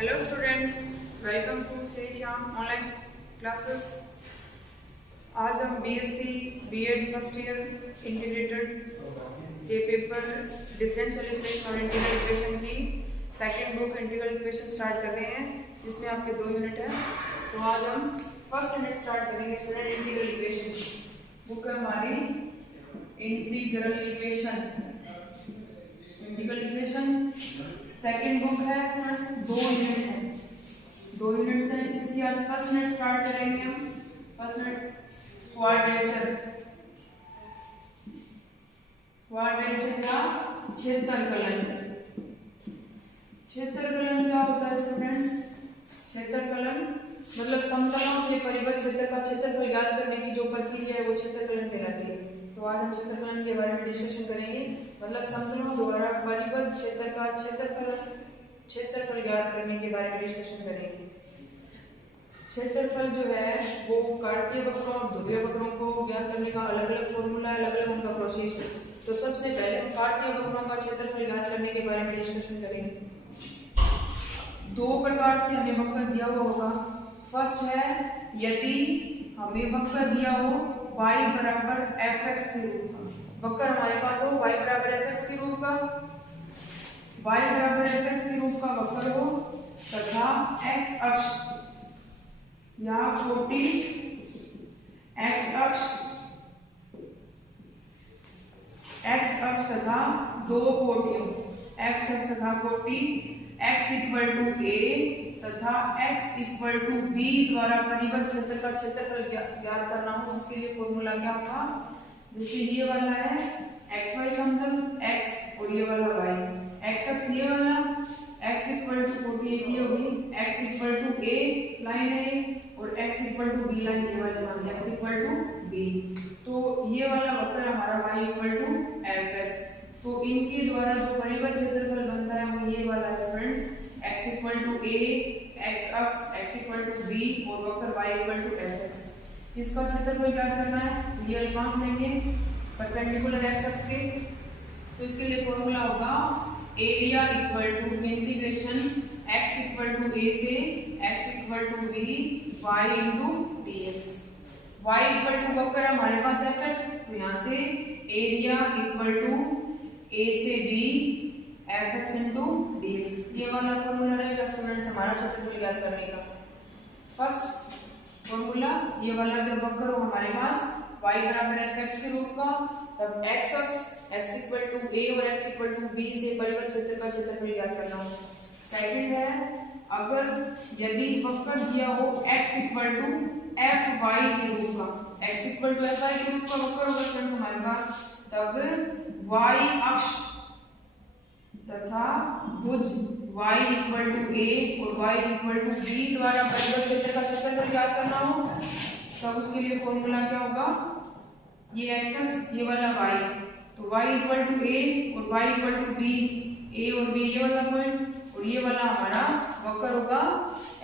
Hello students, welcome to Shri Shyam online classes. आज हम BSc BEd first year integrated के paper differential equation और integral equation की second book integral equation start कर रहे हैं, जिसमें आपके 2 यूनिट है। तो आज हम फर्स्ट यूनिट स्टार्ट करेंगे स्टूडेंट इंटीग्रल इक्वेशन। बुक है हमारी इंटीग्रल इक्वेशन। सेकंड बुक है, इसमें 2 यूनिट है। 2 यूनिट से इसकी आज फर्स्ट यूनिट स्टार्ट करेंगे हम। फर्स्ट यूनिट क्वाड्रेचर का क्षेत्रफलन। क्षेत्रफलन क्या होता है स्टूडेंट्स? क्षेत्रफलन मतलब समतलों से परिबद्ध क्षेत्र का क्षेत्रफल ज्ञात करने की जो प्रक्रिया है वो क्षेत्रफलन कहलाती है। तो आज हम क्षेत्रफलन के बारे में डिस्कशन करेंगे। मतलब समतलों द्वारा परिबद्ध क्षेत्र का क्षेत्रफल ज्ञात करने के बारे में डिस्कशन करेंगे। क्षेत्रफल जो है वो कार्तीय वक्रों और ध्रुवीय वक्रों को ज्ञात करने का अलग अलग फॉर्मूला है, अलग अलग उनका प्रोसेस है। तो सबसे पहले हम कार्तीय वक्रों का क्षेत्रफल ज्ञात करने के बारे में डिस्कशन करेंगे। 2 प्रकार से हमें वक्र दिया हुआ होगा। फर्स्ट है यदि हमें वक्र दिया हो y बराबर fx के रूप का। वक्र हमारे पास हो y बराबर fx के रूप का, y बराबर fx के रूप का वक्र हो तथा x अक्ष या कोटि x अक्ष तथा 2 कोटियों x अक्ष तथा कोटि x इक्वल टू a तथा x इक्वल टू b द्वारा परिबद्ध क्षेत्र का क्षेत्रफल ज्ञात करना हो। उसके लिए फॉर्मूला क्या होगा? जैसे ये वाला है xy समतल x और ये वाला y, x अक्ष ये वाला x इक्वल टू कोटि ये होगी, x equal to a line है और x equal to b line ये वाली नाम x इक्वल टू b। तो ये वाला वक्र हमारा y इक्वल टू fx। तो इनके द्वारा जो परिबद्ध क्षेत्रफल बनता है वो ये वाला students x equal to a, x अक्ष x इक्वल टू b और वक्र y इक्वल टू fx। इसका क्षेत्रफल ज्ञात करना है तो ये अल्पांश लेंगे परपेंडिकुलर x अक्ष के। तो इसके लिए फॉर्मूला होगा area equal to integration x equal to a से x equal to b y into dx। y equal to वक्र हमारे पास fx, तो यहाँ से एरिया इक्वल टू a से b fx इनटू dx। ये वाला फॉर्मूला रहेगा स्टूडेंट्स हमारा क्षेत्रफल ज्ञात करने का। फर्स्ट फॉर्मूला ये वाला जब वक्र हो हमारे पास y बराबर fx के रूप का, तब x अक्ष x इक्वल टू a और x इक्वल टू b से परिबद्ध क्षेत्र का क्षेत्रफल ज्ञात करना हो। सेकंड है अगर यदि वक्र दिया हो x इक्वल टू fy के रूप का, x इक्वल टू fy के रूप का वक्र होगा स्टूडेंट्स हमारे पास, तब y अक्ष तथा भुज y इक्वल टू a और y इक्वल टू b द्वारा परिबद्ध क्षेत्र का क्षेत्रफल ज्ञात करना हो। तब उसके लिए फॉर्मूला क्या होगा? ये x अक्ष ये वाला y, तो y इक्वल टू a और y equal to b, a और b ये वाला पॉइंट और ये वाला हमारा वक्र होगा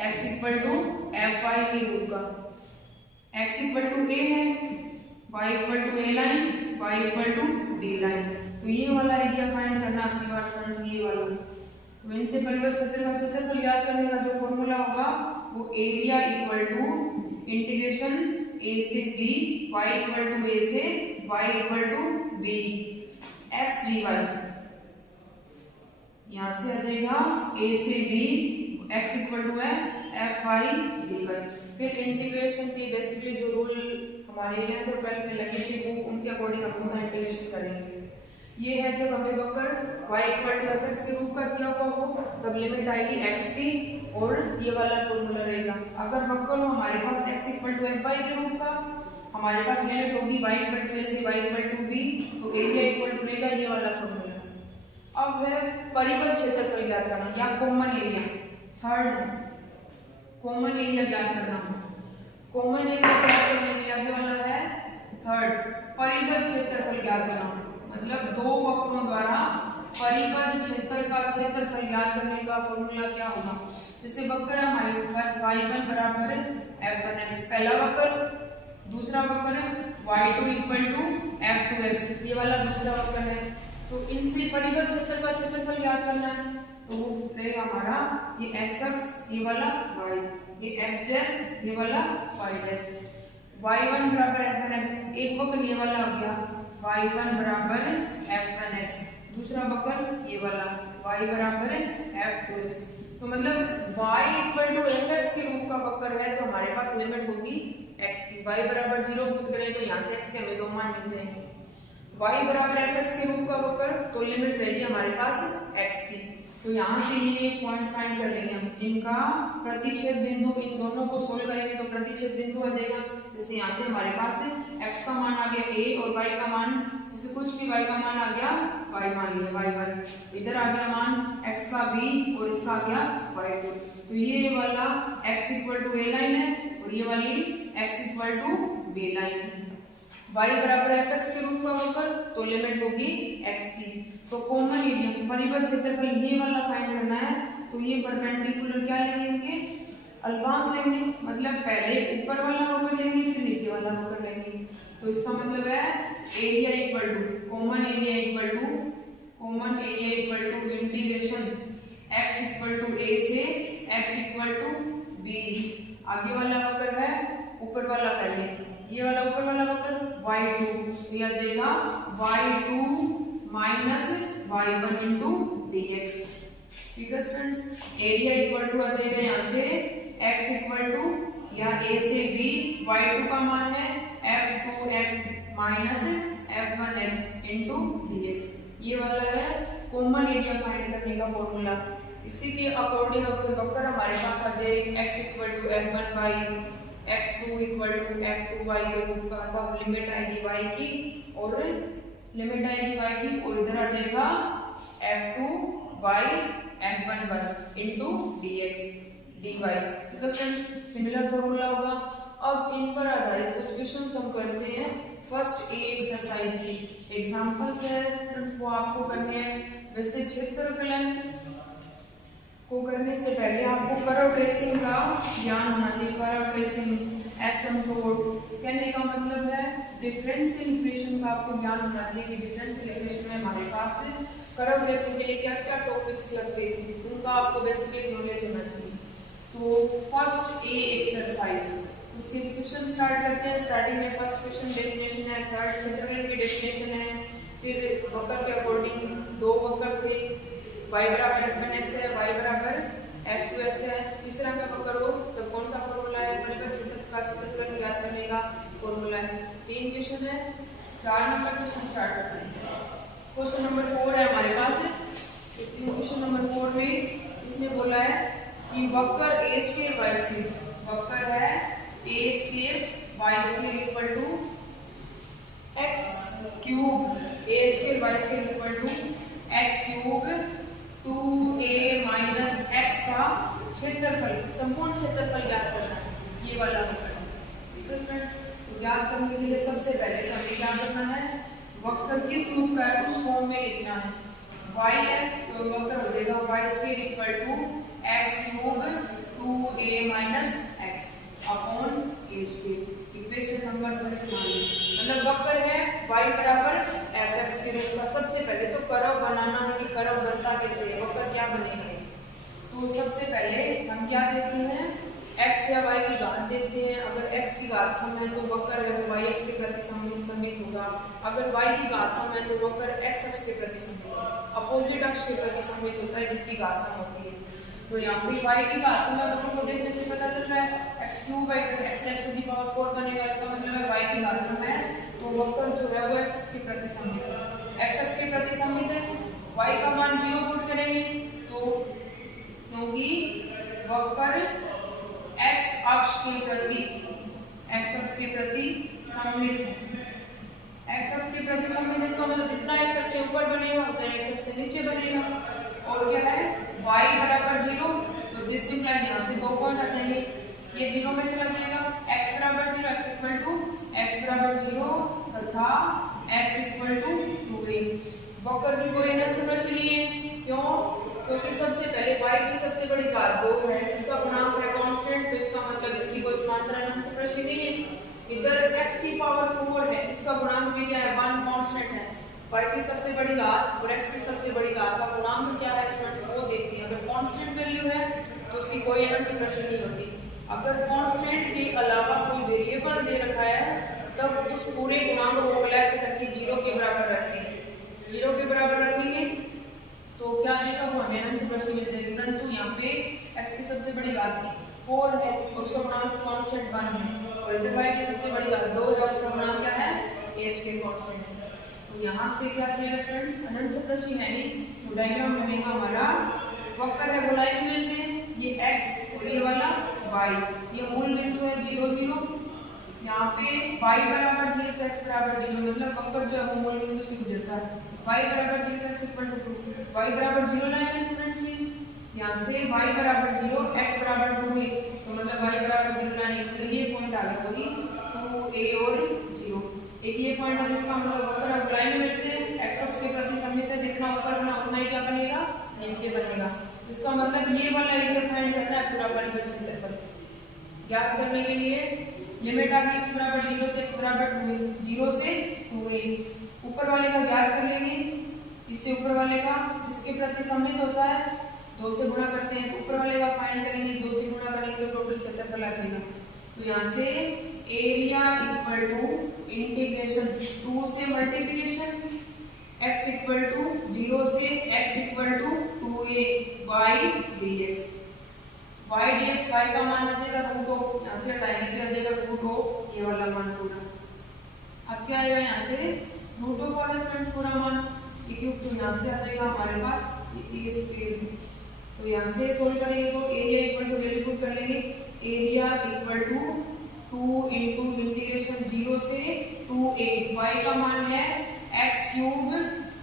x इक्वल टू fy के रूप का। x इक्वल टू a है, y equal to a line, y equal to b line. तो ये वाला एरिया फाइंड करना आपकी बात फ्रेंड्स, ये वाला। तो इनसे परिबद्ध क्षेत्र का क्षेत्रफल ज्ञात करने का जो फॉर्मूला होगा वो area equal to integration a से b y equal to a से y equal to b x dy। यहाँ से आ जाएगा a से b x इक्वल टू है fy dy। फिर इंटीग्रेशन की बेसिकली जो रूल हमारे 11th और 12th में लगे थे वो उनके अकॉर्डिंग हम इसका इंटीग्रेशन करेंगे। ये है जब हमें वक्र y इक्वल टू fx के रूप का दिया हुआ हो तब लिमिट आएगी x की और ये वाला फॉर्मूला रहेगा। अगर वक्र हो हमारे पास x इक्वल टू fy के रूप का, हमारे पास लिमिट होगी y इक्वल टू a से y इक्वल टू b, तो एरिया इक्वल टू रहेगा ये वाला फॉर्मूला। अब है परिबद्ध क्षेत्रफल ज्ञात करना या common area. Third common area ज्ञात करना। कॉमन एरिया ज्ञात करने के लिए आगे वाला है थर्ड परिबद्ध क्षेत्रफल ज्ञात करना। मतलब 2 वक्रों द्वारा परिबद्ध क्षेत्र का क्षेत्रफल ज्ञात करने का फॉर्मूला क्या होगा? जैसे वक्र हमारे पास y1 बराबर f1x पहला वक्र, दूसरा वक्र y2 इक्वल टू f2x ये वाला दूसरा वक्र है। तो इनसे परिबद्ध क्षेत्र का क्षेत्रफल ज्ञात करना है। तो रहेगा हमारा ये एक्स अक्ष, ये वाला वाई, ये एक्स डैश, ये वाला वाई डैश। y1 बराबर f1x, एक वक्र ये वाला हो गया y1 बराबर f1x, दूसरा वक्र ये वाला y बराबर f2x। तो मतलब y इक्वल टू fx के रूप का वक्र है तो हमारे पास लिमिट होगी x की। y बराबर 0 पुट करें तो यहाँ से x के हमें दो मान मिल जाएंगे। y बराबर fx के रूप का वक्र तो लिमिट रहेगी हमारे पास x की। तो यहाँ से ये पॉइंट फाइंड कर लेंगे हम, इनका प्रतिच्छेद बिंदु, इन दोनों को सोल्व करेंगे तो प्रतिच्छेद बिंदु आ जाएगा। जैसे यहाँ से हमारे पास x का मान आ गया a और y का मान, जैसे कुछ भी y का मान आ गया y मान लिया y1, इधर आ गया मान x का b और इसका आ गया y2। तो ये वाला x equal to a line है और ये वाली x equal to b line है। y बराबर fx के रूप का वक्र तो लिमिट होगी x की। तो कॉमन एरिया परिबद्ध क्षेत्रफल ये वाला फाइंड करना है तो ये परपेंडिकुलर क्या लेंगे इनके अल्पांश लेंगे, मतलब पहले ऊपर वाला वक्र लेंगे फिर नीचे वाला वक्र लेंगे। तो इसका मतलब है area equal to common area equal to integration x equal to a से x इक्वल टू b। आगे वाला वक्र है ऊपर वाला, पहले ये वाला ऊपर वाला वक्र y2, ये आ जाएगा y2 minus y1 into dx। ठीक है स्टूडेंट्स, एरिया इक्वल टू आ जाएगा यहाँ से x इक्वल टू या a से b, y2 का मान है f2x minus f1x into dx। ये वाला है कॉमन एरिया फाइंड करने का फॉर्मूला। इसी के अकॉर्डिंग अगर वक्र हमारे पास आ जाए x equal to f1y, x2 equal to f2y के रूप का, तब लिमिट आएगी y की और लिमिट आएगी y की और इधर आ जाएगा f2y f1 into dx dy। ठीक है स्टूडेंट्स, सिमिलर फॉर्मूला होगा। अब इन पर आधारित कुछ क्वेश्चंस हम करते हैं फर्स्ट ए एक्सरसाइज की। एग्जांपल्स है स्टूडेंट्स वो आपको करने हैं। वैसे क्षेत्रफलन को करने से पहले आपको कर्व ट्रेसिंग का ज्ञान होना चाहिए। कर्व ट्रेसिंग एसिम्प्टोट कहने का मतलब है डिफरेंशियल इक्वेशन का आपको ज्ञान होना चाहिए कि डिफरेंशियल इक्वेशन में हमारे पास कर्व ट्रेसिंग के लिए क्या क्या टॉपिक्स लगते थे, उनका आपको बेसिकली नॉलेज होना चाहिए। तो फर्स्ट ए एक्सरसाइज, उसके क्वेश्चन स्टार्ट करते हैं। स्टार्टिंग में फर्स्ट क्वेश्चन डेफिनेशन है, थर्ड क्षेत्रफल की डेफिनेशन है, फिर वक्र के अकॉर्डिंग दो वक्र थे, y बराबर f1x है, y बराबर f2x है। इस तरह का वक्र हो तो कौन सा फॉर्मूला है, परिबद्ध क्षेत्रफल का क्षेत्रफल ज्ञात करने का फॉर्मूला है। तीन क्वेश्चन है, 4 नंबर क्वेश्चन स्टार्ट करते हैं। क्वेश्चन नंबर 4 है हमारे पास। क्वेश्चन नंबर 4 में इसने बोला है कि वक्र a स्क्वायर y स्क्वायर, वक्र है a square y square equal to x cube, a square y square equal to x cube 2a minus x का क्षेत्रफल, संपूर्ण क्षेत्रफल ज्ञात करना है, ये वाला वक्र है। ठीक है स्टूडेंट्स, तो ज्ञात करने के लिए सबसे पहले तो हमें क्या करना है, वक्र किस रूप का है उस फॉर्म में लिखना है। y है तो वक्र हो जाएगा y square equal to x cube 2a minus x upon a square. Equation number first मतलब वक्र है y बराबर fx के रूप का। सबसे पहले तो कर्व बनाना है कि कर्व बनता कैसे है, वक्र क्या बनेगा। तो सबसे पहले हम क्या देखते हैं, x या y की घात देखते हैं। अगर x की घात सम है तो वक्र है वो y के प्रति सममित होगा। अगर y की घात सम है तो वक्र x अक्ष के प्रति सममित होगा, अपोजिट अक्ष के प्रति सममित होता है जिसकी घात सम होती है। तो यहाँ पे y की घात सम है, वक्र को देखने से पता चल रहा है x cube by x raise to the power 4 बनेगा। इसका मतलब है y की घात सम है तो वक्र जो है वो x अक्ष के प्रति सममित है। x अक्ष के प्रति सममित है, y का मान 0 पुट करेंगे तो क्योंकि वक्र x अक्ष के प्रति सममित है। x अक्ष के प्रति सममित, इसका मतलब जितना x अक्ष से ऊपर बनेगा उतना x अक्ष से नीचे बनेगा। और क्या है y बराबर 0, तो दिस इंप्लाइज यहाँ से 2 पॉइंट आ जाएंगे, ये 0 में चला जाएगा। x बराबर 0, x इक्वल टू x बराबर 0 तथा x इक्वल टू 2a। वक्र की कोई अनंत राशि नहीं है, क्यों? क्योंकि सबसे पहले y की सबसे बड़ी घात 2 है, इसका गुणांक है कांस्टेंट, तो इसका मतलब इसकी कोई समांतर अनंत राशि नहीं है। इधर x की पावर 4 है, इसका गुणांक भी क्या है 1 कांस्टेंट है, y की सबसे बड़ी घात और x की सबसे बड़ी घात का गुणांक क्या है स्टूडेंट्स वो देखते हैं। अगर कांस्टेंट वैल्यू है तो उसकी कोई अनंत राशि नहीं होती। अगर कांस्टेंट के अलावा कोई वेरिएबल दे रखा है तब उस पूरे गुणांक को कलेक्ट करके 0 के बराबर रखते हैं। 0 के बराबर रखेंगे तो क्या आएगा वो हमें अनंत राशि मिल जाएगी। परंतु यहाँ पे x की सबसे बड़ी घात 4 है और उसका गुणांक कांस्टेंट 1 है और इधर y की सबसे बड़ी घात 2 है और उसका गुणांक क्या है a स्क्वायर कांस्टेंट है। तो यहाँ से क्या आ जाएगा स्टूडेंट्स अनंत राशि है नहीं। तो डायग्राम बनेगा हमारा वक्र है गोलाई में मिलते हैं ये x और ये वाला y। ये मूल बिंदु है 0 0। यहाँ पे y बराबर 0 तो x बराबर 0 मतलब वक्र जो है वो मूल बिंदु से गुजरता है। y बराबर 0 तो x इक्वल टू 2 y बराबर 0 लाएंगे स्टूडेंट्स से यहाँ से y बराबर 0 x बराबर 2 है तो मतलब y बराबर 0 लाएंगे मतलब ये पॉइंट आ गया वही 2a और 0। एक ये पॉइंट है जिसका मतलब वक्र गोलाई में मिलते हैं x अक्ष के प्रति सममित है जितना ऊपर बना उतना ही क्या बनेगा नीचे बनेगा। इसका मतलब ये वाला एरिया फाइंड करना है पूरा परिबद्ध क्षेत्रफल। ज्ञात करने के लिए लिमिट आ गई x बराबर 0 से x बराबर 2a 0 से 2a ऊपर वाले का ज्ञात कर लेंगे इससे ऊपर वाले का जिसके प्रति सममित होता है 2 से गुणा करते हैं। ऊपर वाले का फाइंड करेंगे 2 से गुणा करेंगे तो टोटल क्षेत्रफल आ जाएगा। तो यहाँ से एरिया इक्वल टू इंटीग्रेशन 2 से मल्टीप्लिकेशन x इक्वल टू 0 से x equal to 2a y dx y dx y का मान आ जाएगा रूट ऑफ यहाँ से हटाएंगे तो आ जाएगा रूट ऑफ ये वाला मान पूरा। अब क्या आएगा यहाँ से रूट ऑफ वाला पूरा मान क्यूब तो यहाँ से आ जाएगा हमारे पास ये स्क्वायर। तो यहाँ से सोल्व करेंगे तो area equal to value put कर लेंगे area equal to 2 into integration 0 से 2a y का मान है x cube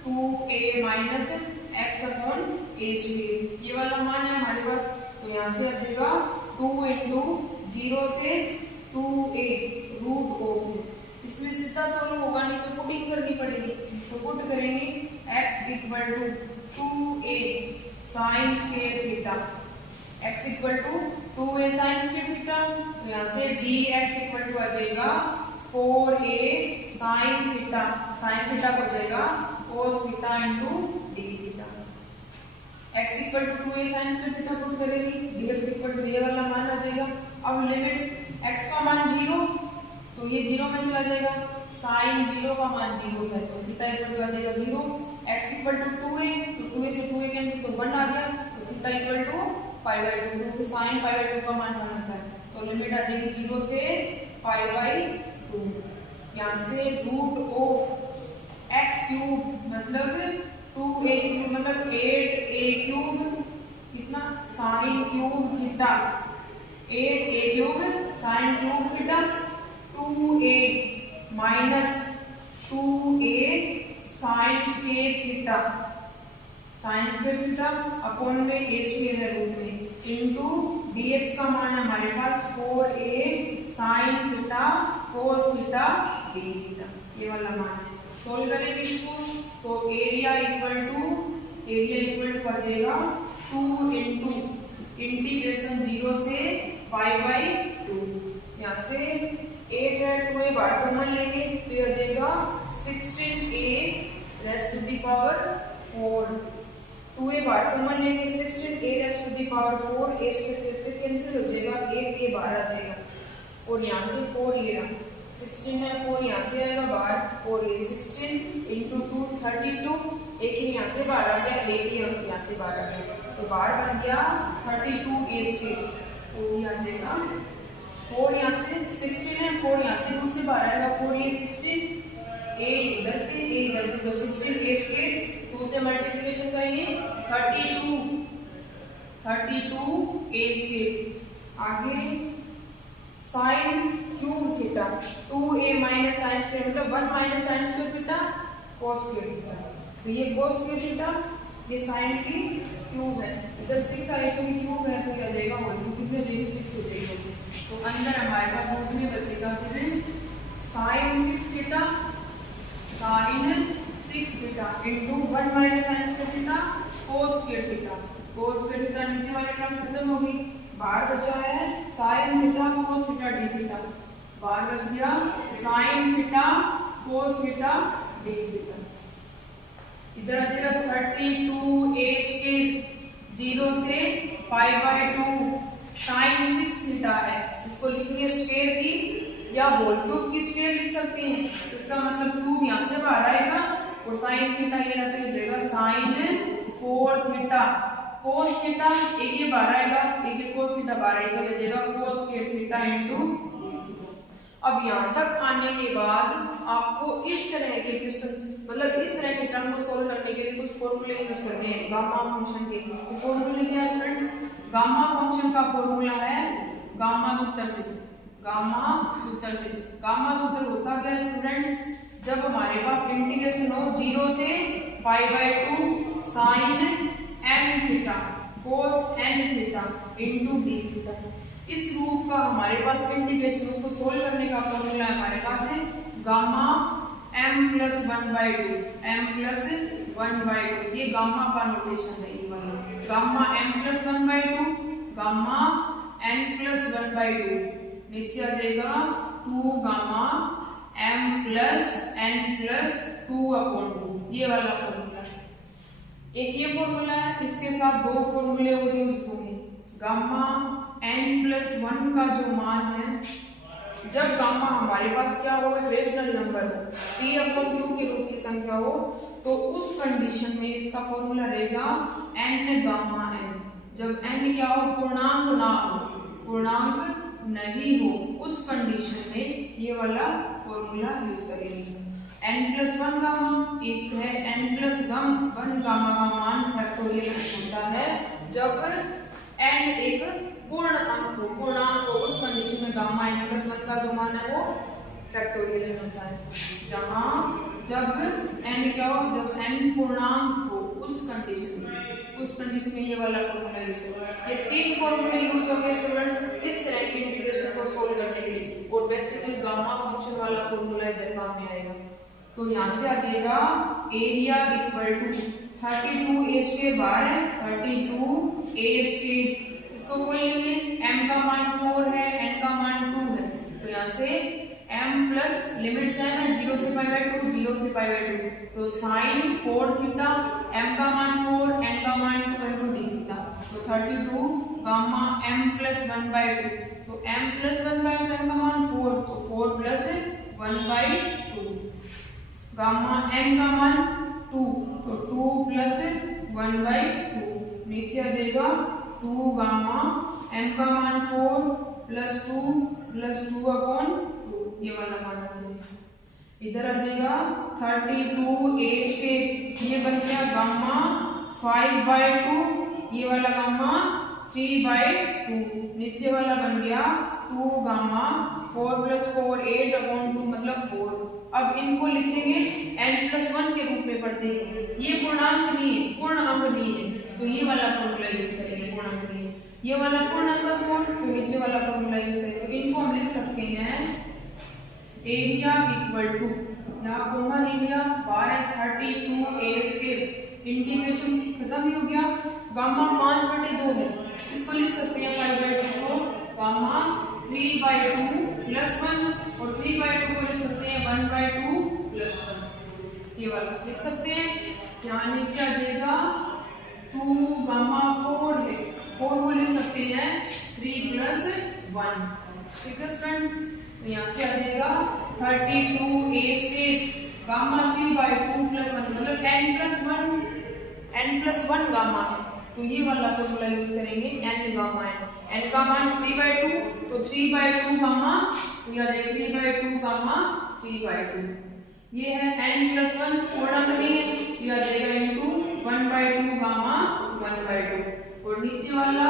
2a minus x upon a square ये वाला मान है हमारे पास। तो यहाँ से आ जाएगा 2 इंटू 0 से 2a रूट ऑफ इसमें सीधा सोल्व होगा नहीं तो पुटिंग करनी पड़ेगी। तो पुट करेंगे x equal to 2a sine square theta x equal to 2a sine square theta. तो यहाँ से dx इक्वल टू आ जाएगा 4a साइन थीटा को जाएगा cos theta into d theta. x equal to 2a sine square theta put करेंगे dx equal to ये वाला मान आ जाएगा। अब लिमिट x का मान 0 तो ये 0 में चला जाएगा साइन 0 का मान 0 होता है तो थीटा इक्वल टू आ जाएगा 0। x इक्वल टू 2a तो 2a से 2a कैंसिल तो 1 आ गया तो theta equal to pi by 2 क्योंकि साइन पाई बाय 2 का मान 1 होता है। तो लिमिट आ जाएगी 0 से पाई बाय 2। यहाँ से रूट ऑफ x क्यूब मतलब 2a क्यूब मतलब 8a क्यूब कितना sine cube theta 8a cube sine cube theta 2a minus 2a sine square theta upon में a स्क्वायर है रूट में इनटू dx का मान हमारे पास 4a sign theta cos theta d theta ये वाला मान है। सोल्व करेंगे इसको तो एरिया इक्वल टू आ जाएगा 2 इंटू इंटीग्रेशन 0 से पाई बाय 2। यहाँ से 8 है 2a बाहर कॉमन लेंगे तो ये आ जाएगा 16a raised to the power 4। 2a बाहर कॉमन लेंगे 16a raised to the power 4 a square से स्क्वायर कैंसिल हो जाएगा 8a बाहर आ जाएगा और यहाँ से 4 ये रहा 16 है 4 यहाँ से आएगा बाहर और ये 16 इंटू 2 32 एक ही यहाँ से बाहर आ गया एक ही यहाँ से बाहर आ गया तो बाहर बन गया 32a स्क्वायर। तो ये आ जाएगा 4 यहाँ से 16 है 4 यहाँ से रूट से बाहर आएगा 4 ये 16 a इधर से a इधर से तो 16a स्क्वायर 2 से मल्टीप्लिकेशन करेंगे 32a स्क्वायर। आगे sine cube theta 2a minus sine square मतलब 1 minus sine square theta cos square theta. तो ये cos स्क्वायर थीटा ये साइन की क्यूब है इधर 6 आए तो ये क्यूब है तो क्या जाएगा होल कितने हो जाएगी 6 हो जाएगी। तो अंदर हमारे पास रूट में बचेगा फिर sine 6 theta into 1 minus sine square theta cos square theta नीचे वाले टर्म खत्म हो गई बाहर बचा है sine theta cos theta d theta बाहर बच गया sine theta cos theta d theta. इधर आ जाएगा 32a स्क्वायर 0 से π/2 sin 6 थीटा है। इसको लिखेंगे स्क्वायर की या होल क्यूब की स्क्वायर लिख सकते हैं। तो इसका मतलब क्यूब यहाँ से बाहर आएगा और sin थीटा ये रहता है, जाएगा sin 4 थीटा cos थीटा, एक ये बाहर आएगा, एक ये cos थीटा बाहर आएगा, तो ये जाएगा cos स्क्वायर थीटा इनटू। अब यहाँ तक आने के बाद आपको इस तरह के क्वेश्चंस, मतलब इस तरह के टर्म को सॉल्व करने के लिए कुछ फॉर्मूले यूज करने हैं गामा फंक्शन के। तो फॉर्मूले क्या है स्टूडेंट्स? गामा फंक्शन का फॉर्मूला है गामा सूत्र से। गामा सूत्र होता क्या है स्टूडेंट्स? जब हमारे पास इंटीग्रेशन हो 0 से π/2 sin m theta cos n theta into d theta, इस रूप का हमारे पास इंटीग्रेशन, उसको सोल्व करने का फॉर्मूला हमारे पास है गामा m+1/2 m+1/2। ये गामा का नोटेशन है, ये वाला गामा m+1/2 गामा n+1/2, नीचे आ जाएगा 2 गामा m+n+2/2, ये वाला फॉर्मूला। एक ये फॉर्मूला है, इसके साथ दो फॉर्मूले और यूज होंगे। गामा n+1 का जो मान है, जब गामा हमारे पास क्या होगा? रेशनल नंबर हो, p/q के रूप की संख्या हो, तो उस कंडीशन में इसका फॉर्मूला रहेगा n गामा n। जब n क्या हो? पूर्णांक ना हो, पूर्णांक नहीं हो, उस कंडीशन में ये वाला फॉर्मूला यूज करेंगे। n+1 गामा एक है, n+1 गामा का मान फैक्टोरियल होता है जब n एक पूर्ण अंक हो, पूर्णांक हो, उस कंडीशन में गामा n+1 का जो मान है वो फैक्टोरियल होता है। जहां जब n क्या हो? जब n पूर्णांक हो, उस कंडीशन में ये वाला फॉर्मूला यूज होगा। ये तीन फॉर्मूले यूज होंगे स्टूडेंट्स इस तरह की इंटीग्रेशन को सोल्व करने के लिए, और बेसिकली गामा फंक्शन वाला फॉर्मूला इधर काम में आएगा। तो यहाँ से आ जाएगा area equal to 32a square बार है 32a स्क्वायर, इसको बोल लेंगे m का मान 4 है, n का मान 2 है, तो यहाँ से m प्लस लिमिट सेम है 0 से π/2 0 से π/2, तो sin 4 थीटा, m का मान 4 n का मान 2 इनटू d थीटा, तो 32 गामा m+1/2, तो m+1/2 m का मान 4, तो 4 + 1/2, गामा n का मान 2, तो 2 + 1/2, नीचे आ जाएगा 2 गामा m का मान 4 + 2 + 2/2, ये वाला मान आ जाएगा। इधर आ जाएगा 32a स्क्वायर, ये बन गया गामा 5/2, ये वाला गामा 3/2, नीचे वाला बन गया 2 गामा 4 + 4 8/2 मतलब 4। अब इनको लिखेंगे n+1 के रूप में पढ़ते हैं, ये पूर्णांक नहीं है, पूर्ण अंक नहीं है, तो ये वाला फॉर्मूला यूज करेंगे। पूर्णांक नहीं है, ये वाला पूर्ण अंक 4, तो नीचे वाला फॉर्मूला यूज करेंगे। तो इनको हम लिख सकते हैं एरिया इक्वल टू, यहाँ कॉमन एरिया बार है 32a स्क्वायर, इंटीग्रेशन खत्म ही हो गया, गामा 5/2 है, इसको लिख सकते हैं 5/2 को गामा 3/2 + 1, और 3/2 को लिख सकते हैं 1/2 + 1, ये वाला लिख सकते हैं। यहाँ नीचे आ जाएगा 2 गामा 4 है, 4 को लिख सकते हैं 3 + 1, ठीक है स्टूडेंट्स। तो यहाँ से आ जाएगा 32a स्क्वायर गामा 3/2 + 1 मतलब n+1 गामा है, तो ये वाला फॉर्मूला यूज करेंगे n गामा है, n का मान 3/2, तो 3/2 गामा, तो यह 3/2 गामा 3/2, ये है n+1 पूर्णांक नहीं है, यह जाएगा इनटू 1/2 गामा 1/2, और नीचे वाला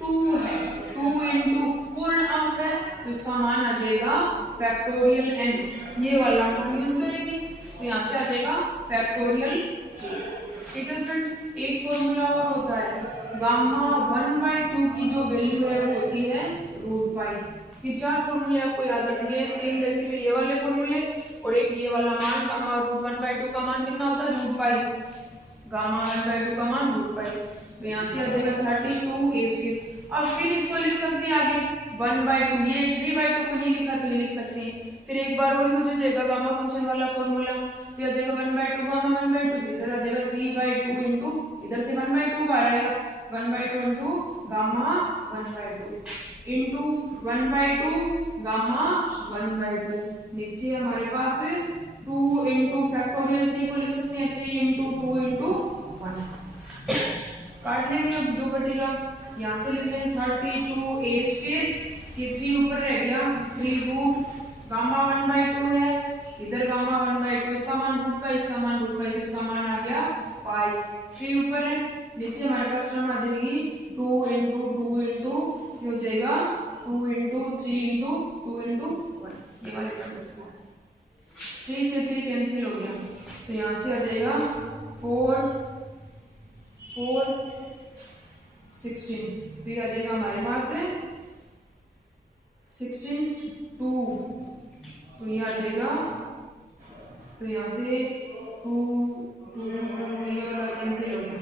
2 है, 2 इनटू पूर्ण अंक है, तो इसका मान आ जाएगा फैक्टोरियल n, ये वाला मान यूज करेंगे, तो यहाँ से आ जाएगा फैक्टोरियल। ठीक है स्टूडेंट्स, एक फॉर्मूला और होता है गामा 1/2 की जो वैल्यू है वो होती है √π। ये चार फॉर्मूले आपको याद रखने हैं, तीन बेसिकली ये वाले फॉर्मूले और एक ये वाला मान गामा √1/2 का मान कितना होता है √π, गामा 1/2 का मान √π। तो यहाँ से आ जाएगा 32a स्क्वायर। अब फिर इसको लिख सकते हैं आगे 1/2, ये 3/2 को ये लिखा तो ये लिख सकते हैं। फिर एक बार और यूज हो जाएगा गामा फंक्शन वाला फॉर्मूला, तो आ जाएगा 1/2 गामा 1/2, इधर आ जाएगा 3/2 इंटू इधर से 1/2 बाहर आएगा 1/2 इंटू गामा 1/2 इंटू 1/2 गामा 1/2, नीचे हमारे पास 2 इंटू फैक्टोरियल 3 को लिख सकते हैं 3 इंटू 2 इंटू 1, काट लेंगे। अब जो बचेगा यहाँ से लिख लें 32a², ये 3 ऊपर रह गया 3 रूट गामा 1/2 है, इधर गामा 1/2, इसका मान रूट पाई, इसका मान रूट पाई, इसका मान आ गया पाई, 3 ऊपर है, नीचे हमारे पास टर्म आ जाएगी 2 इंटू 2 इंटू ये हो जाएगा 2 इंटू 3 इंटू 2 इंटू 1, ये वाले टर्म 3 से 3 कैंसिल हो गया, तो यहाँ से आ जाएगा 4 4 16, फिर आ जाएगा हमारे पास 16 2, तो ये आ जाएगा, तो यहाँ से 2 2 ये वाला कैंसिल हो गया,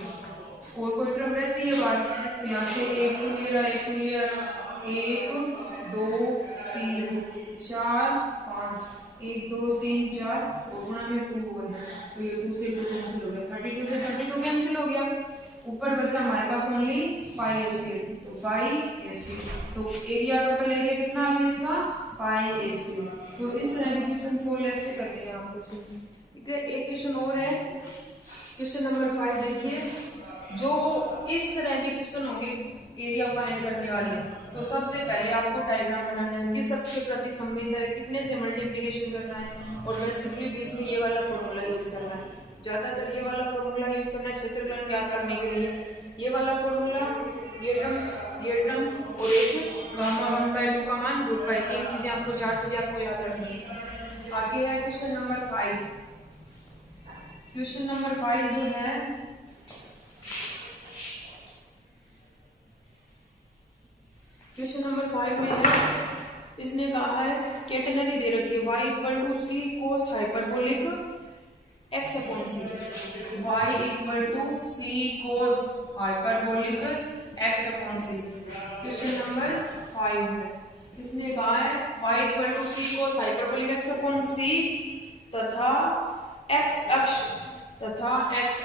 और कोई टर्म रहती है बात, तो यहाँ से 1 2 ये रहा 1 2 ये रहा 1 2 3 4 5 1 2 3 4 और गुणा में 2 1, तो ये 2 से 2 कैंसिल हो गया, 32 से 32 कैंसिल हो गया, ऊपर बचा हमारे पास ओनली πa², तो πa², तो एरिया टोटल एरिया कितना आ गया इसका πa², तो इस तरह के क्वेश्चन सोल्व ऐसे करते हैं आप क्वेश्चन, ठीक है। एक क्वेश्चन और है, क्वेश्चन नंबर 5 देखिए, जो इस तरह के क्वेश्चन होंगे एरिया फाइंड करने वाले, तो सबसे पहले आपको डायग्राम बनाना है, किस अक्ष के प्रति संबंध है, कितने से मल्टीप्लिकेशन करना है, और बेसिकली बीच में ये वाला फॉर्मूला यूज करना है, ज्यादातर ये वाला फॉर्मूला यूज करना है क्षेत्रफल ज्ञात करने के लिए, ये वाला फॉर्मूला, ये टर्म्स और एक गामा 1/2 का मान रूट पाई, 3 चीजें आपको 4 चीजें आपको याद रखनी है। आगे है क्वेश्चन नंबर 5, क्वेश्चन नंबर 5 जो है क्वेश्चन नंबर 5 में है, इसने कहा है कैटेनरी दे रखी है y = c cos hyperbolic x/c, y = c cos hyperbolic x/c, question number 5 है, इसने कहा है y = c cos hyperbolic x/c तथा x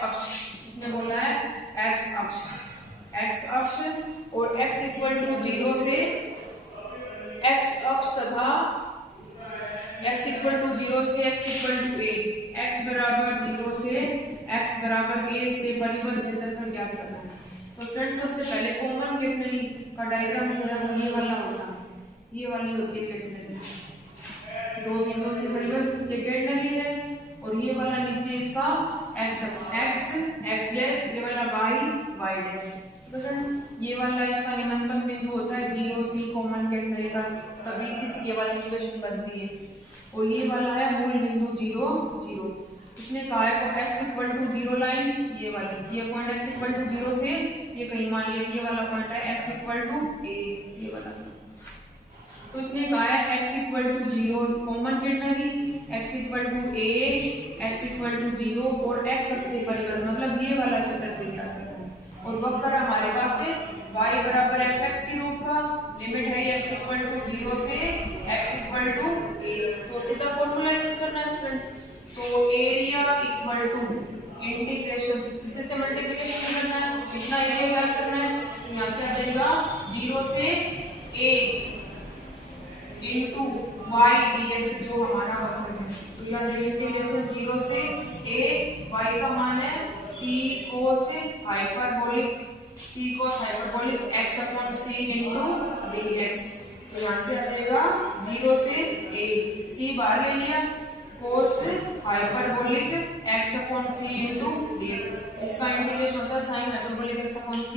अक्ष इसने बोला है x अक्ष और x = 0 से x अक्ष तथा x = 0 से x = a, x बराबर 0 से x बराबर a से परिबद्ध क्षेत्रफल ज्ञात करना है। तो फ्रेंड्स सबसे पहले कॉमन कैटेनरी का डायग्राम जो है वो ये वाला होता है, ये वाली होती है कैटेनरी, दो बिंदुओं से परिबद्ध ये कैटेनरी है, और ये वाला नीचे इसका x अक्ष x डैश, ये वाला y डैश, तो फ्रेंड्स ये वाला इसका निम्नतम बिंदु होता है 0 c कॉमन कैटेनरी का, तभी इसी से ये वाली इक्वेशन बनती है, और ये वाला है मूल बिंदु 0 0, इसने कहा है x = 0 लाइन, ये वाली, ये पॉइंट x = 0 से ये कहीं मान लिया ये वाला पॉइंट है x = a, ये वाला, तो इसने कहा है x = 0 common catenary, x = a, x = 0 और x अक्ष से परिबद्ध, मतलब ये वाला क्षेत्रफल ज्ञात करना है, और वक्र हमारे पास है y = fx के रूप का, लिमिट है x = 0 से x = a, तो सीधा फॉर्मूला यूज करना है स्टूडेंट्स, तो एरिया = इंटीग्रेशन, इसे से मल्टीप्लिकेशन करना है, कितना एरिया ज्ञात करना है, यहाँ से आ जाएगा 0 से a इंटू y dx जो हमारा वक्र है, तो यहाँ इंटीग्रेशन 0 से a, y का मान है c cos hyperbolic x/c into dx, तो यहाँ से आ जाएगा 0 से a, c बाहर ले लिया, cos hyperbolic x/c into dx, इसका इंटीग्रेशन होता है sin हाइपरबोलिक x/c,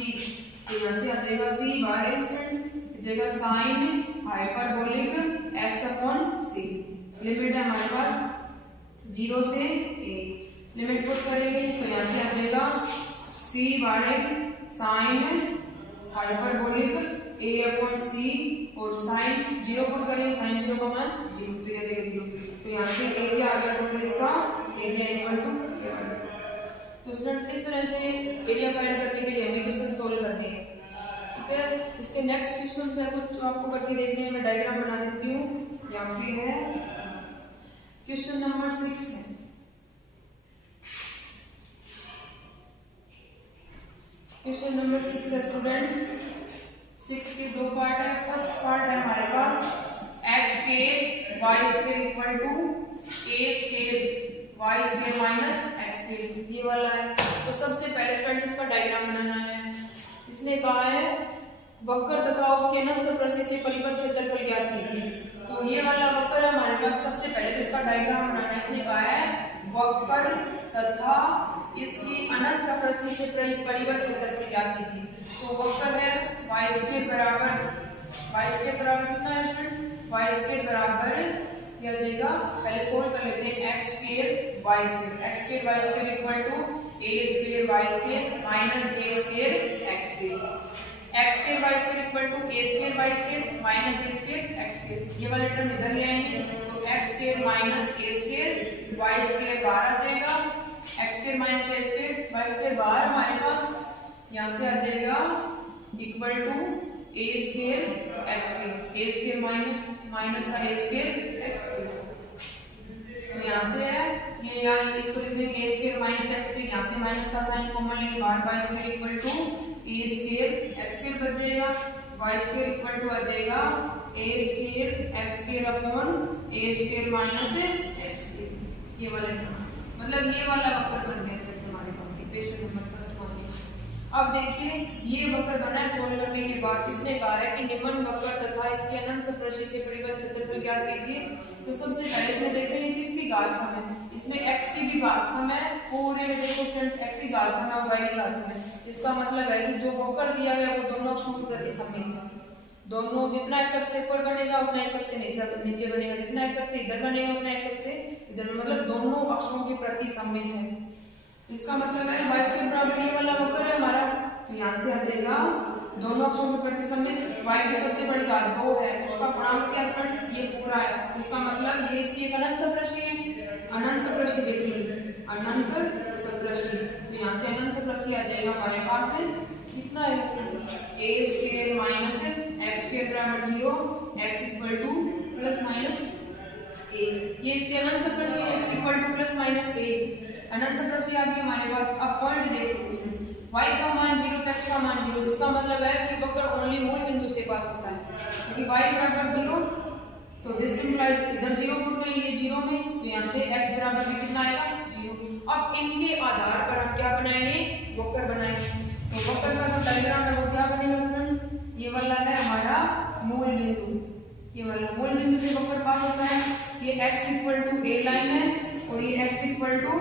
तो यहाँ से आ जाएगा c बाहर स्टूडेंट्स, जाएगा sin हाइपरबोलिक x/c, लिमिट है हमारे पास 0 से a, लिमिट पुट करेंगे तो यहाँ से आ जाएगा c बाहर sin हाइपरबोलिक a/c, और sin 0 पुट करेंगे, sin 0 का मान 0, तो ये देगा 0, तो यहाँ से एरिया आ गया टोटल इसका, एरिया = तो स्टूडेंट्स इस तरह से एरिया फाइंड करने के लिए हमें क्वेश्चन सोल्व करने हैं, ठीक है। इसके नेक्स्ट क्वेश्चन है कुछ जो आपको करके देखने हैं, मैं डायग्राम बना देती हूँ, यहाँ पे है क्वेश्चन नंबर 6 है, क्वेश्चन नंबर 6 है स्टूडेंट्स। 6 के दो पार्ट है। फर्स्ट पार्ट है हमारे पास x square y square equal to a square y square minus x square, ये वाला है। तो सबसे पहले स्टूडेंट्स इसका डायग्राम बनाना है। इसने कहा है वक्र तथा उसके अनंत सप्रशी से परिबद्ध क्षेत्रफल ज्ञात कीजिए। तो ये वाला वक्र है हमारे पास। सबसे पहले तो इसका डायग्राम बनाना है। इसने कहा है वक्र तथा इसकी अनंत सप्रशी से परिबद्ध क्षेत्रफल ज्ञात कीजिए। तो वक्र है y स्क्वायर बराबर कितना है स्टूडेंट? y स्क्वायर बराबर क्या आ जाएगा, पहले सोल्व कर लेते हैं। x square y square equal to a square y square minus a square x square. x square y square equal to a square y square minus a square x square. ये वाला term इधर ले आएंगे तो x square minus a square y square बाहर आ जाएगा। x square minus a square y square बाहर हमारे पास यहाँ से आ जाएगा equal to a square x square. a square minus का a स्क्वायर x स्क्वायर। तो यहाँ से है ये यहाँ इसको लिख देंगे a square minus x square. यहाँ से माइनस का साइन कॉमन लेंगे बाहर, y square equal to a square x square बच जाएगा। y स्क्वायर इक्वल टू आ जाएगा a square x square upon a square minus x square. ये वाला मतलब ये वाला वक्र बन गया इसमें हमारे पास इक्वेशन नंबर फर्स्ट वाली। अब देखिए ये वक्र बना है। सोल्व करने के बाद इसने कहा है कि निम्न वक्र तथा इसके अनंत सप्रशी से परिबद्ध क्षेत्रफल ज्ञात कीजिए। तो सबसे पहले इसमें देखते हैं किसकी घात सम है। इसमें x की भी घात सम है, पूरे में देखो फ्रेंड्स x की घात सम है और y की घात सम है। इसका मतलब है कि जो वक्र दिया गया वो दोनों अक्षों के प्रति सममित है। दोनों जितना x अक्ष से ऊपर बनेगा उतना x अक्ष से नीचे बनेगा, जितना x अक्ष से इधर बनेगा उतना x अक्ष से इधर, मतलब दोनों अक्षों के प्रति सममित है। इसका मतलब है y स्क्वायर बराबर ये वाला वक्र है हमारा। तो यहाँ से आ जाएगा दोनों अक्षों के प्रति सममित। y की सबसे बड़ी घात 2 है, उसका गुणांक क्या है? ये पूरा है। इसका मतलब ये इसकी एक अनंत सप्रशी है। अनंत सप्रशी देखिए, अनंत सप्रशी। तो यहाँ से अनंत सप्रशी आ जाएगा हमारे पास है कितना है a square minus x square बराबर 0 x equal two plus minus a। ये इसकी अनंत सप्रशी है x equal two plus minus a। अनंत सप्रशी आ गई हमारे पास। अब पॉइंट देखो इसमें y का मान 0 तो x का मान 0। इसका मतलब है कि वक्र ओनली मूल बिंदु से पास होता है, क्योंकि y बराबर 0 तो दिस इंप्लाइड इधर 0 पुट करेंगे 0 में, तो यहाँ से x बराबर भी कितना आएगा 0। अब इनके आधार पर हम क्या बनाएंगे, वक्र बनाएंगे। तो वक्र का जो डायग्राम है वो क्या बनेगा स्टूडेंट्स, ये वाला है हमारा मूल बिंदु। ये वाला मूल बिंदु से वक्र पास होता है। ये x equal to a line है और ये x equal to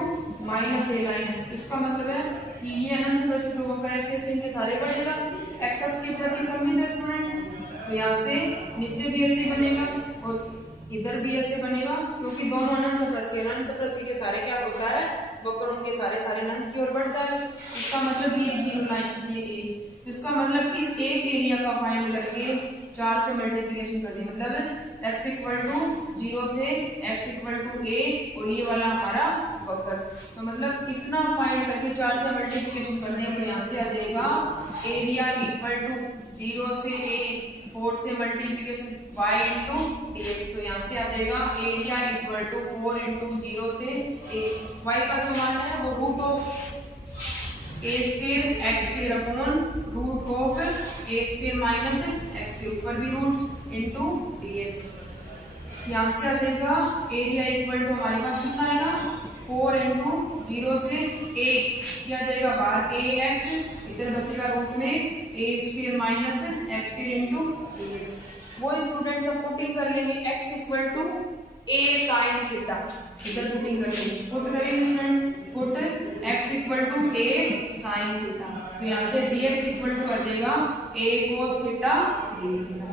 minus a line है। इसका मतलब है कि ये अनंत सप्रशी तो वक्र ऐसे ऐसे इनके सारे बढ़ेगा। x अक्ष के प्रति सममित है स्टूडेंट्स। तो यहाँ से नीचे भी ऐसे बनेगा और इधर भी ऐसे बनेगा, क्योंकि दोनों अनंत सप्रशी। अनंत सप्रशी के सारे क्या होता है, वक्र उनके सारे अनंत की ओर बढ़ता है। इसका मतलब ये जीरो लाइन ये a। इसका मतलब इस एक एरिया का फाइंड करके 4 से मल्टीप्लिकेशन कर दी, मतलब x इक्वल टू 0 से x इक्वल टू a और ये वाला हमारा वक्र। तो मतलब कितना फाइंड करके 4 से मल्टीप्लिकेशन कर दें तो यहाँ से आ जाएगा एरिया इक्वल टू 0 से a 4 से मल्टीप्लिकेशन y इंटू dx। तो यहाँ से आ जाएगा एरिया इक्वल टू 4 इंटू 0 से a। y का जो मान है वो root of a square x square upon root of a square minus x के ऊपर भी रूट इंटू dx। यहाँ से आ जाएगा एरिया इक्वल टू हमारे पास कितना आएगा 4 इंटू 0 से a, क्या जाएगा बाहर ax, इधर बचेगा रूट में a square minus x square into dx। वो स्टूडेंट्स अब पुटिंग कर लेंगे x equal to a sin theta, इधर पुटिंग कर लेंगे। पुट करेंगे student, put x equal to a sin theta. तो यहाँ से dx इक्वल टू आ जाएगा a cos theta d theta.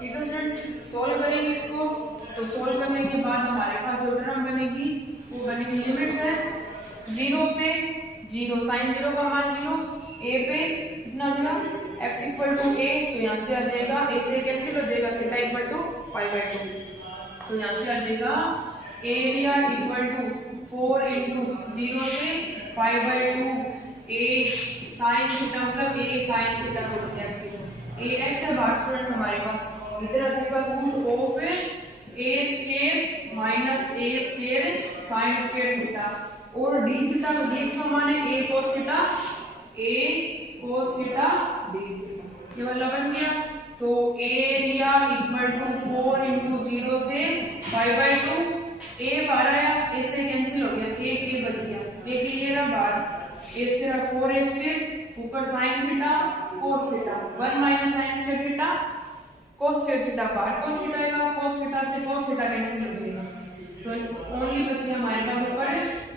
ठीक है स्टूडेंट्स, सोल्व करेंगे इसको। तो सोल्व करने के बाद हमारे पास जो टर्म बनेगी वो बनेगी लिमिट्स है 0 पे 0 sin 0 का मान 0, a पे कितना देगा x इक्वल टू a। तो यहाँ से आ जाएगा a से कैंसिल हो जाएगा थीटा इक्वल टू π/2। तो यहाँ से आ जाएगा एरिया इक्वल टू 4 इंटू 0 से π/2 a sin थीटा, मतलब a sin थीटा को a x है बाहर स्टूडेंट हमारे पास। इधर आ जाएगा root of a square minus a square sin square theta और d थीटा का dx का मान है a cos theta, a cos theta d ये वाला बन गया। तो एरिया इक्वल टू 4 इंटू 0 से π/2 a बाहर आया, a से कैंसिल हो गया, एक a बच गया, एक ये रहा बाहर, a स्क्वायर 4a स्क्वायर ऊपर sin theta cos theta 1 minus sin square theta cos square theta बाहर cos थीटा आएगा, cos थीटा से cos थीटा कैंसिल हो जाएगा, तो ओनली बची हमारे पास ऊपर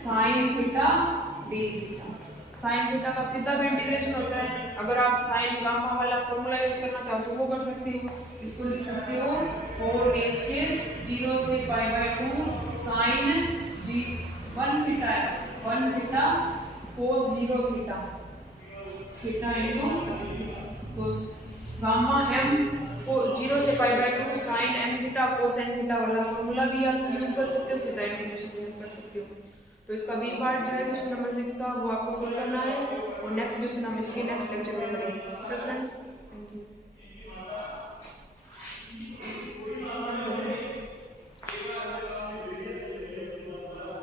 sin theta d theta. sin theta का सीधा भी इंटीग्रेशन होता है, अगर आप sin गामा वाला फॉर्मूला यूज करना चाहो तो वो कर सकते हो, इसको लिख सकते हो 4a स्क्वायर 0 से π/2 sin g 1 theta 1 theta cos 0 theta theta into तो गामा m को 0 से π/2 sin n theta cos n theta वाला फॉर्मूला भी आप यूज कर सकते हो, सीधा इंटीग्रेशन भी कर सकते हो। तो इसका बी पार्ट जो है क्वेश्चन नंबर 6 का वो आपको सोल्व करना है और नेक्स्ट क्वेश्चन हम इसके नेक्स्ट लेक्चर में करेंगे। फ्रेंड्स